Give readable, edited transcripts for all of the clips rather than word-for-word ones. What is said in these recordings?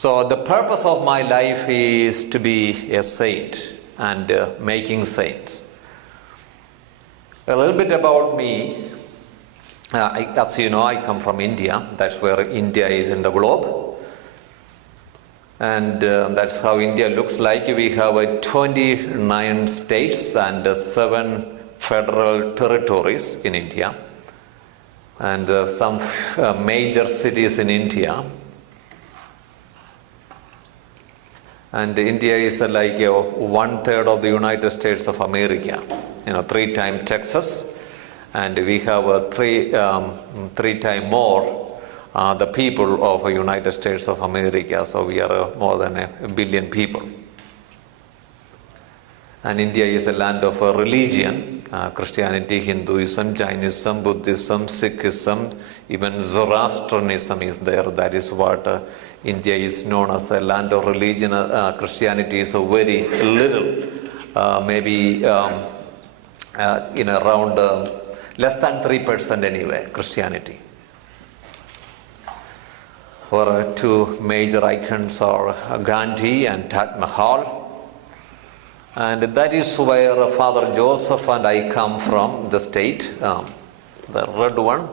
So the purpose of my life is to be a saint and making saints. A little bit about me. As you know, I come from India. That's where India is in the globe. And that's how India looks like. We have 29 states and 7 federal territories in India. And some major cities in India. And India is like 1/3 of the United States of America. 3 times Texas. And we have 3 times more the people of the United States of America. So we are more than 1 billion people. And India is a land of religion, Christianity, Hinduism, Jainism, Buddhism, Sikhism, even Zoroastrianism is there. That is what India is known as, a land of religion. Christianity is very little, maybe around less than 3% anyway, Christianity. Our 2 major icons are Gandhi and Taj Mahal. And that is where Father Joseph and I come from, the state, the red one.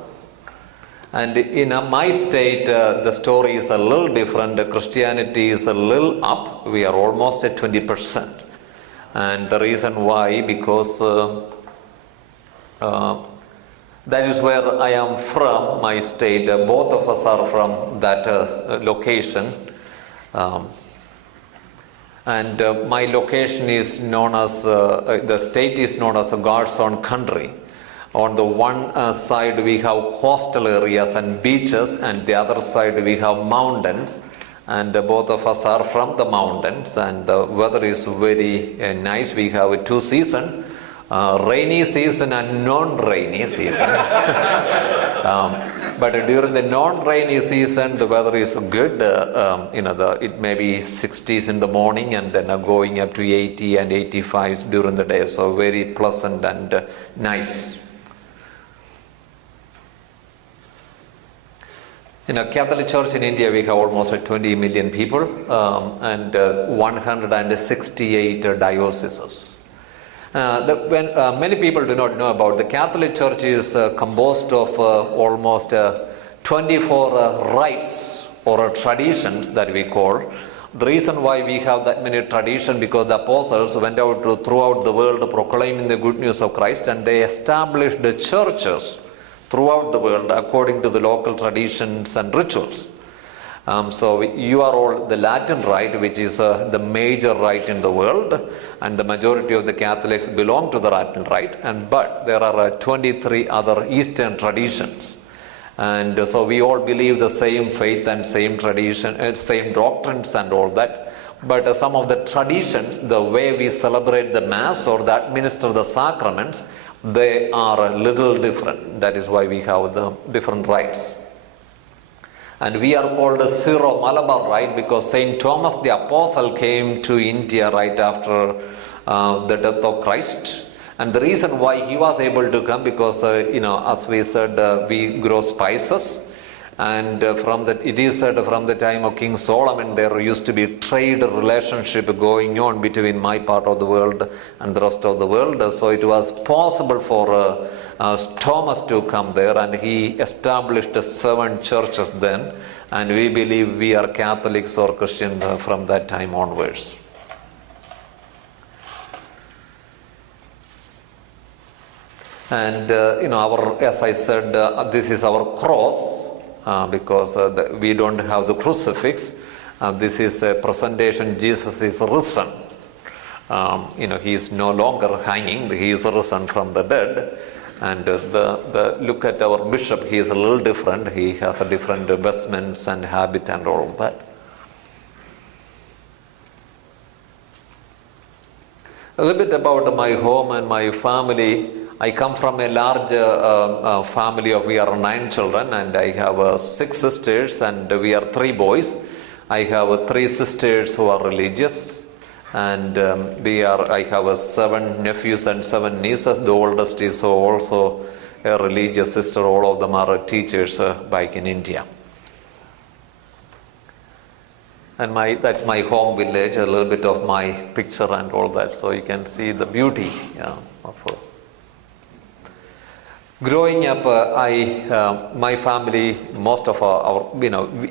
And in my state, the story is a little different. Christianity is a little up. We are almost at 20%. And the reason why, because that is where I am from, my state. Both of us are from that location. And my location is known as, the state is known as God's own country. On the one side we have coastal areas and beaches, and the other side we have mountains. And both of us are from the mountains, and the weather is very nice. We have 2 seasons. Rainy season and non-rainy season. But during the non-rainy season, the weather is good. It may be 60s in the morning and then going up to 80 and 85s during the day. So very pleasant and nice. In a Catholic Church in India, we have almost 20 million people and 168 dioceses. Many people do not know about, the Catholic Church is composed of almost 24 rites or traditions that we call. The reason why we have that many traditions, because the apostles went out throughout the world proclaiming the good news of Christ, and they established the churches throughout the world according to the local traditions and rituals. So you are all the Latin Rite, which is the major rite in the world, and the majority of the Catholics belong to the Latin Rite. But there are 23 other Eastern traditions, and so we all believe the same faith and same tradition, same doctrines and all that. But some of the traditions, the way we celebrate the Mass or the administer the sacraments, they are a little different. That is why we have the different rites. And we are called the Syro-Malabar Rite because Saint Thomas the Apostle came to India right after the death of Christ. And the reason why he was able to come, because as we said, we grow spices, and it is said from the time of King Solomon there used to be trade relationship going on between my part of the world and the rest of the world. So it was possible for Thomas to come there, and he established 7 churches then, and we believe we are Catholics or Christians from that time onwards. And as I said, this is our cross, because we don't have the crucifix. This is a presentation Jesus is risen. He is no longer hanging, he is risen from the dead. And look at our bishop, he is a little different. He has a different vestments and habit and all of that. A little bit about my home and my family. I come from a large family of, we are 9 children, and I have 6 sisters, and we are 3 boys. I have 3 sisters who are religious, and I have 7 nephews and 7 nieces. The oldest is also a religious sister. All of them are teachers back in India. And that's my home village, a little bit of my picture and all that, so you can see the beauty of growing up. My family, most of our,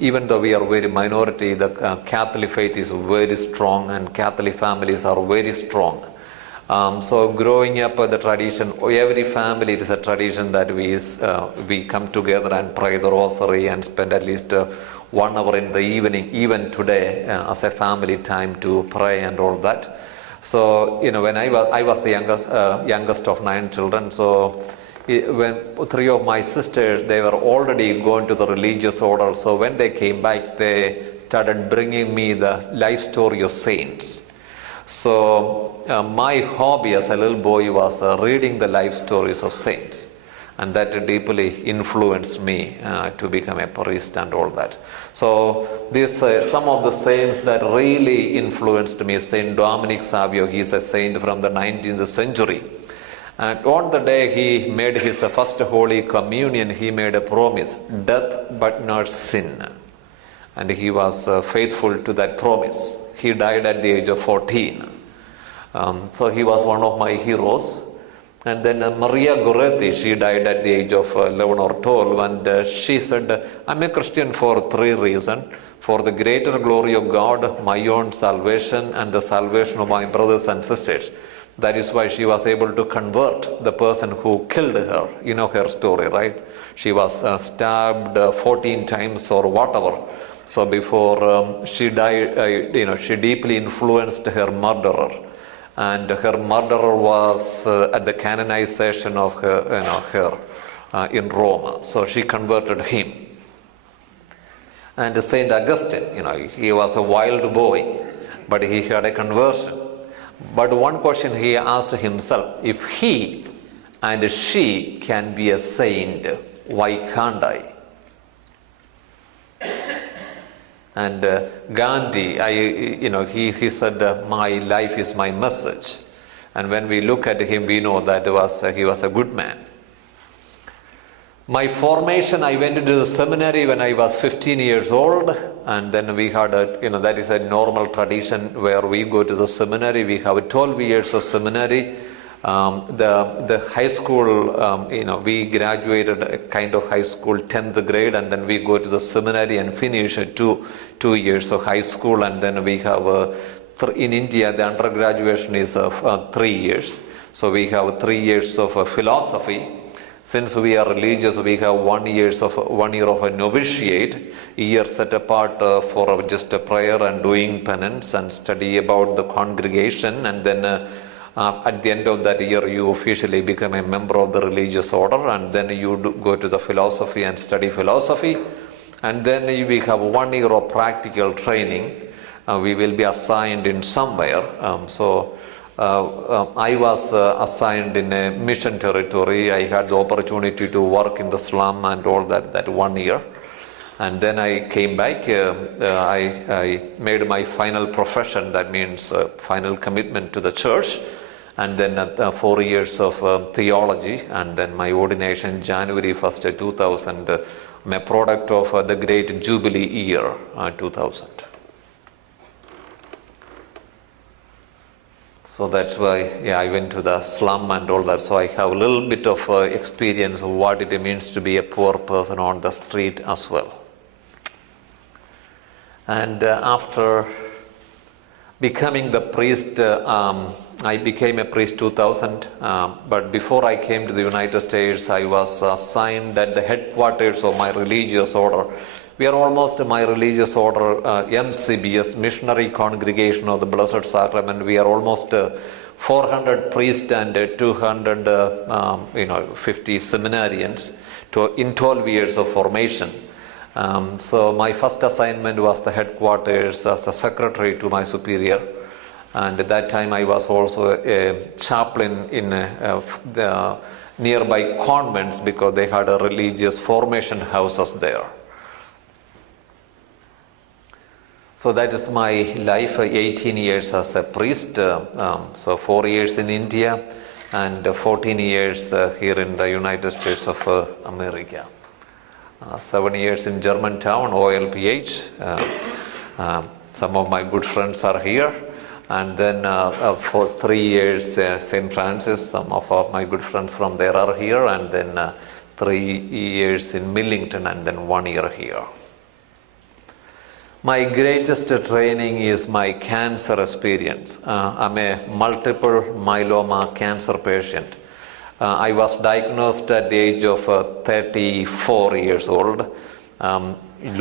even though we are very minority, the Catholic faith is very strong, and Catholic families are very strong. So growing up, the tradition, every family, it is a tradition that we come together and pray the rosary and spend at least 1 hour in the evening, even today, as a family time to pray and all that. So, when I was the youngest of 9 children, so when 3 of my sisters, they were already going to the religious order. So when they came back, they started bringing me the life story of saints. So my hobby as a little boy was reading the life stories of saints, and that deeply influenced me to become a priest and all that. So this some of the saints that really influenced me. Saint Dominic Savio, he is a saint from the 19th century. And on the day he made his first Holy Communion, he made a promise: death but not sin. And he was faithful to that promise. He died at the age of 14. So he was one of my heroes. And then Maria Goretti, she died at the age of 11 or 12. And she said, I'm a Christian for 3 reasons. For the greater glory of God, my own salvation, and the salvation of my brothers and sisters. That is why she was able to convert the person who killed her. You know her story, right? She was stabbed 14 times or whatever. So before she died, she deeply influenced her murderer. And her murderer was at the canonization of her in Rome. So she converted him. And Saint Augustine, he was a wild boy, but he had a conversion. But one question he asked himself: if he and she can be a saint, why can't I? And Gandhi, he said, my life is my message. And when we look at him, we know that he was a good man. My formation, I went into the seminary when I was 15 years old, and then we had that is a normal tradition where we go to the seminary. We have 12 years of seminary. The high school, we graduated a kind of high school 10th grade, and then we go to the seminary and finish 2 years of high school, and then we have in India the undergraduation is 3 years. So we have 3 years of philosophy. Since we are religious, we have 1 year of a novitiate, year set apart for just a prayer and doing penance and study about the congregation, and then at the end of that year you officially become a member of the religious order, and then you go to the philosophy and study philosophy, and then we have 1 year of practical training. We will be assigned in somewhere. I was assigned in a mission territory. I had the opportunity to work in the slum and all that 1 year. And then I came back. I made my final profession, that means final commitment to the church. And then 4 years of theology, and then my ordination January 1st, 2000. I'm a product of the great Jubilee year, 2000. So that's why, I went to the slum and all that. So I have a little bit of experience of what it means to be a poor person on the street as well. And after becoming the priest, I became a priest 2000. But before I came to the United States, I was assigned at the headquarters of my religious order. We are almost my religious order, MCBS, Missionary Congregation of the Blessed Sacrament. We are almost 400 priests and 250 seminarians in 12 years of formation. So my first assignment was the headquarters as the secretary to my superior. And at that time I was also a chaplain in the nearby convents, because they had a religious formation houses there. So that is my life, 18 years as a priest, so 4 years in India and 14 years here in the United States of America. 7 years in Germantown, OLPH, Some of my good friends are here. And then for 3 years, St. Francis, some of my good friends from there are here. And then 3 years in Millington, and then 1 year here. My greatest training is my cancer experience. I'm a multiple myeloma cancer patient. I was diagnosed at the age of 34 years old.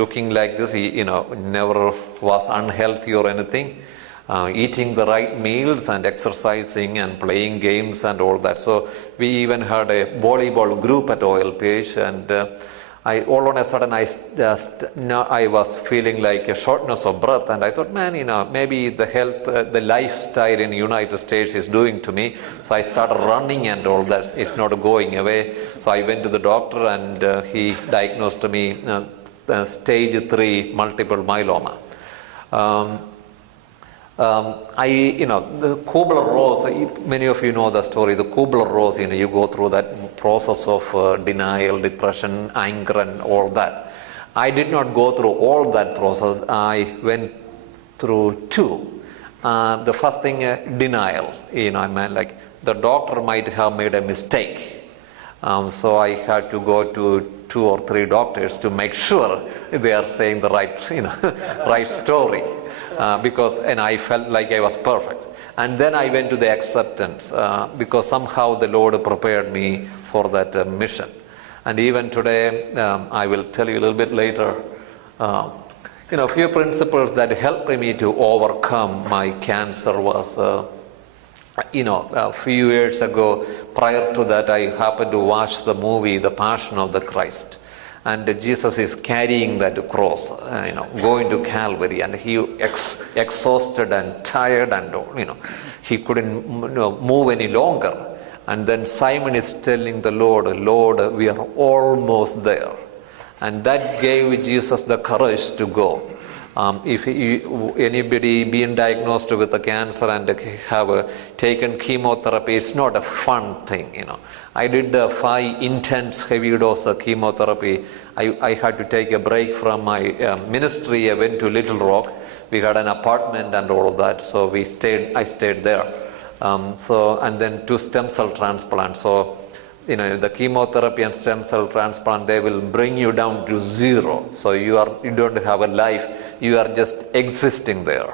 Looking like this, never was unhealthy or anything. Eating the right meals and exercising and playing games and all that. So we even had a volleyball group at OLPH, and all on a sudden I was feeling like a shortness of breath, and I thought, man, maybe the health, the lifestyle in the United States is doing to me. So I started running and all that. It's not going away. So I went to the doctor, and he diagnosed me stage 3 multiple myeloma. The Kubler-Ross, many of you know the story. The Kubler-Ross, you go through that process of denial, depression, anger, and all that. I did not go through all that process. I went through 2. The first thing, denial. Like the doctor might have made a mistake. So I had to go to 2 or 3 doctors to make sure they are saying the right, right story, and I felt like I was perfect. And then I went to the acceptance, because somehow the Lord prepared me for that mission. And even today, I will tell you a little bit later, a few principles that helped me to overcome my cancer was, a few years ago, prior to that, I happened to watch the movie The Passion of the Christ, and Jesus is carrying that cross, going to Calvary, and he exhausted and tired, and he couldn't move any longer. And then Simon is telling the Lord, we are almost there. And that gave Jesus the courage to go. If anybody being diagnosed with a cancer and have taken chemotherapy, it's not a fun thing, I did 5 intense heavy dose of chemotherapy. I had to take a break from my ministry. I went to Little Rock. We had an apartment and all of that, so I stayed there. And then 2 stem cell transplants. So the chemotherapy and stem cell transplant, they will bring you down to 0. So you don't have a life. You are just existing there.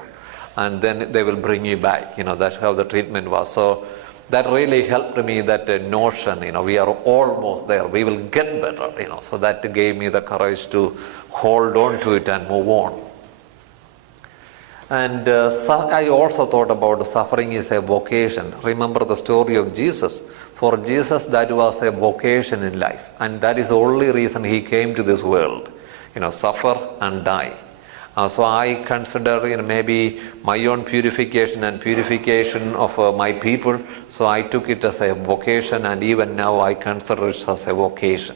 And then they will bring you back. That's how the treatment was. So that really helped me, that notion, we are almost there. We will get better, So that gave me the courage to hold on to it and move on. And I also thought about suffering is a vocation. Remember the story of Jesus. For Jesus, that was a vocation in life. And that is the only reason he came to this world. Suffer and die. So I consider maybe my own purification and purification of my people. So I took it as a vocation, and even now I consider it as a vocation.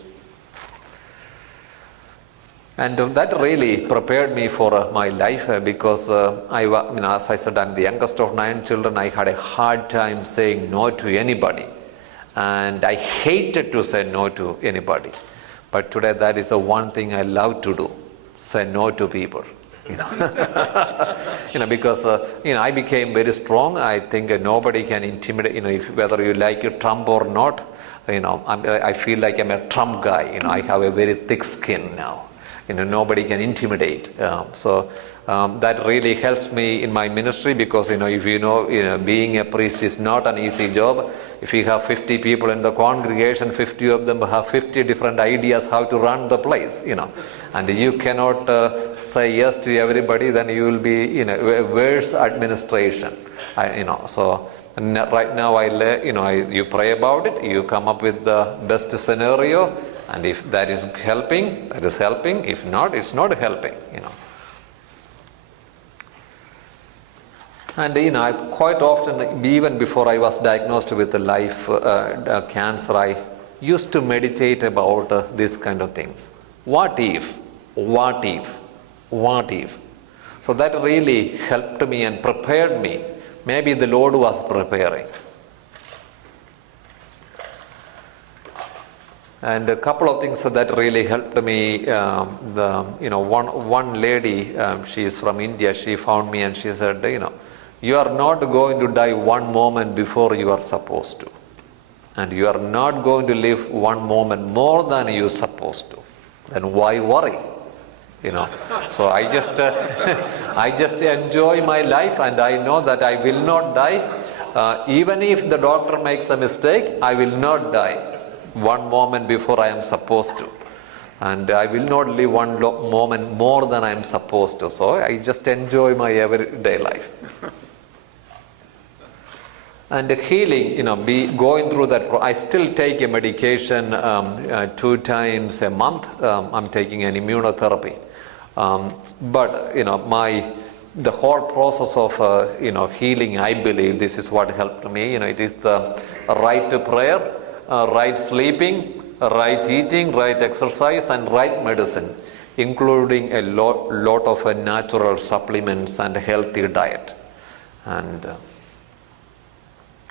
And that really prepared me for my life, because as I said, I'm the youngest of 9 children. I had a hard time saying no to anybody. And I hated to say no to anybody. But today that is the one thing I love to do, say no to people. Because I became very strong. I think nobody can intimidate, whether you like Trump or not. I feel like I'm a Trump guy. I have a very thick skin now. Nobody can intimidate. So that really helps me in my ministry, because if being a priest is not an easy job. If you have 50 people in the congregation, 50 of them have 50 different ideas how to run the place. And you cannot say yes to everybody, then you will be worse administration. So right now you pray about it, you come up with the best scenario. And if that is helping, that is helping. If not, it's not helping, And I quite often, even before I was diagnosed with cancer, I used to meditate about these kind of things. What if? What if? What if? So that really helped me and prepared me. Maybe the Lord was preparing. And a couple of things that really helped me. One lady, she is from India. She found me and she said, you are not going to die one moment before you are supposed to, and you are not going to live one moment more than you are supposed to. Then why worry? So I just enjoy my life, and I know that I will not die. Even if the doctor makes a mistake, I will not die one moment before I am supposed to, and I will not live one moment more than I am supposed to. So I just enjoy my everyday life. And the healing, going through that. I still take a medication 2 times a month. I'm taking an immunotherapy. But the whole process of healing, I believe this is what helped me. It is the right prayer, right sleeping, right eating, right exercise, and right medicine, including a lot of natural supplements and healthy diet,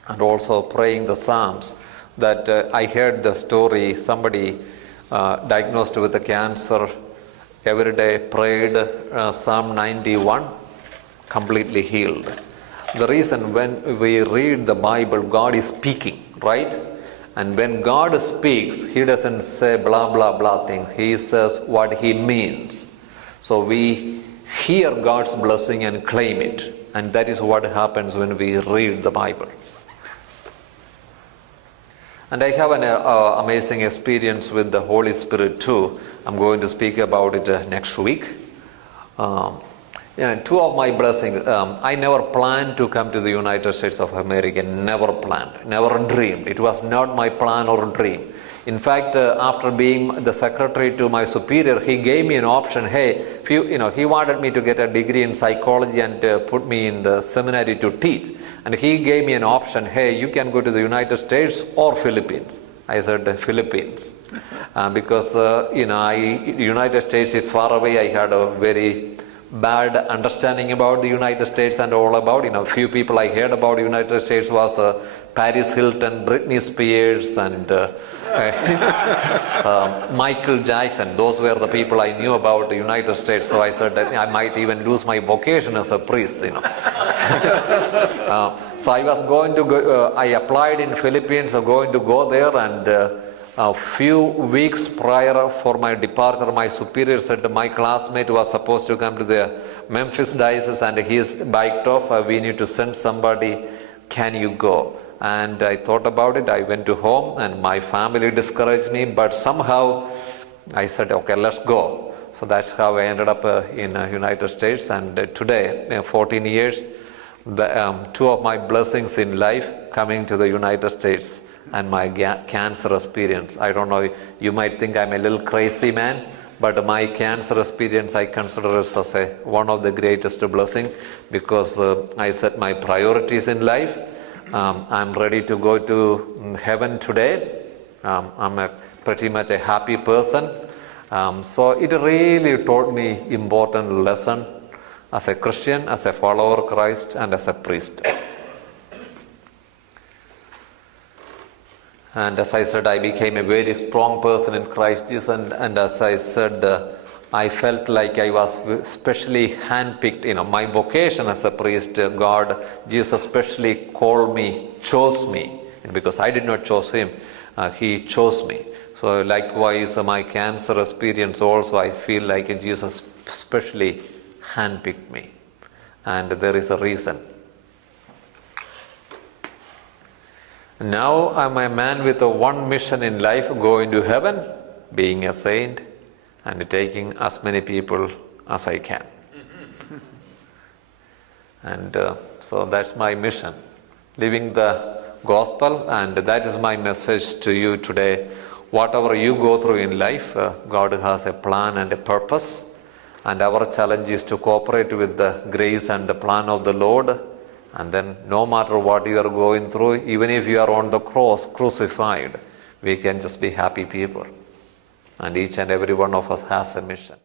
and also praying the Psalms. That I heard the story, somebody diagnosed with a cancer every day prayed Psalm 91, completely healed. The reason, when we read the Bible, God is speaking, right? And when God speaks, He doesn't say blah blah blah thing. He says what He means. So we hear God's blessing and claim it, and that is what happens when we read the Bible. And I have an amazing experience with the Holy Spirit too. I'm going to speak about it next week. 2 of my blessings. I never planned to come to the United States of America. Never planned, never dreamed. It was not my plan or dream. In fact, after being the secretary to my superior, he gave me an option. Hey, he wanted me to get a degree in psychology and put me in the seminary to teach. And he gave me an option. Hey, you can go to the United States or Philippines. I said Philippines, because United States is far away. I had a very bad understanding about the United States and all about, few people I heard about the United States was Paris Hilton, Britney Spears, and Michael Jackson. Those were the people I knew about the United States. So I said that I might even lose my vocation as a priest, So I was going to go, I applied in Philippines, going to go there, and a few weeks prior for my departure, my superior said my classmate was supposed to come to the Memphis diocese and he's biked off. We need to send somebody. Can you go? And I thought about it. I went to home, and my family discouraged me, but somehow I said, okay, let's go. So that's how I ended up in United States. And today, 14 years, 2 of my blessings in life coming to the United States, and my cancer experience. I don't know, you might think I'm a little crazy man, but my cancer experience I consider as one of the greatest blessings, because I set my priorities in life. I'm ready to go to heaven today. I'm pretty much a happy person. So it really taught me important lesson as a Christian, as a follower of Christ, and as a priest. And as I said, I became a very strong person in Christ Jesus. And as I said, I felt like I was specially handpicked. My vocation as a priest, God, Jesus specially called me, chose me. Because I did not choose Him, He chose me. So likewise, my cancer experience also, I feel like Jesus specially handpicked me. And there is a reason. Now I'm a man with one mission in life, going to heaven, being a saint, and taking as many people as I can. And so that's my mission, living the gospel, and that is my message to you today. Whatever you go through in life, God has a plan and a purpose, and our challenge is to cooperate with the grace and the plan of the Lord. And then no matter what you are going through, even if you are on the cross, crucified, we can just be happy people. And each and every one of us has a mission.